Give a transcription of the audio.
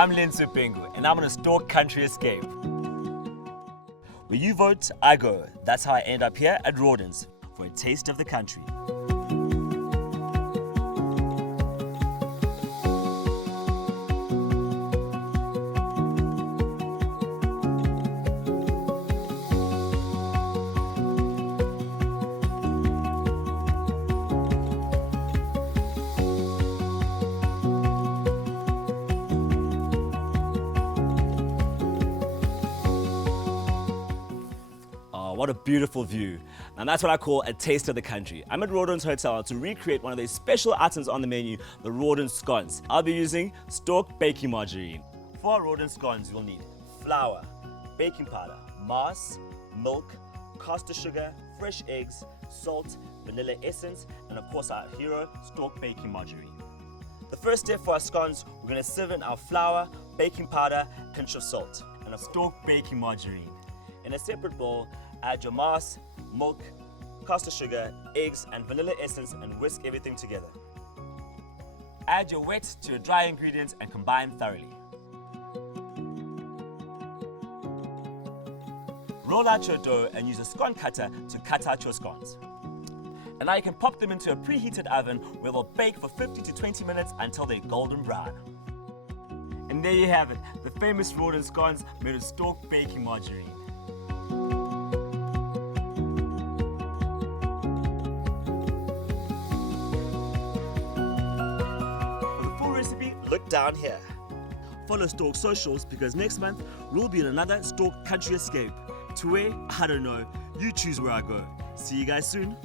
I'm Lentswe Bhengu and I'm on a Stork country escape. Where you vote, I go. That's how I end up here at Rawdons for a taste of the country. What a beautiful view. And that's what I call a taste of the country. I'm at Rawdons Hotel to recreate one of those special items on the menu, the Rawdons scones. I'll be using Stork Baking Margarine. For our Rawdons scones, you'll need flour, baking powder, mass, milk, caster sugar, fresh eggs, salt, vanilla essence, and of course our hero, Stork Baking Margarine. The first step for our scones, we're going to sieve in our flour, baking powder, pinch of salt, and a Stork Baking Margarine. In a separate bowl, add your mass, milk, caster sugar, eggs and vanilla essence and whisk everything together. Add your wet to your dry ingredients and combine thoroughly. Roll out your dough and use a scone cutter to cut out your scones. And now you can pop them into a preheated oven where they'll bake for 50 to 20 minutes until they're golden brown. And there you have it, the famous Rawdons scones made with Stork Baking Margarine. Look down here. Follow Stork socials because next month we'll be in another Stork country escape. To where? I don't know. You choose where I go. See you guys soon.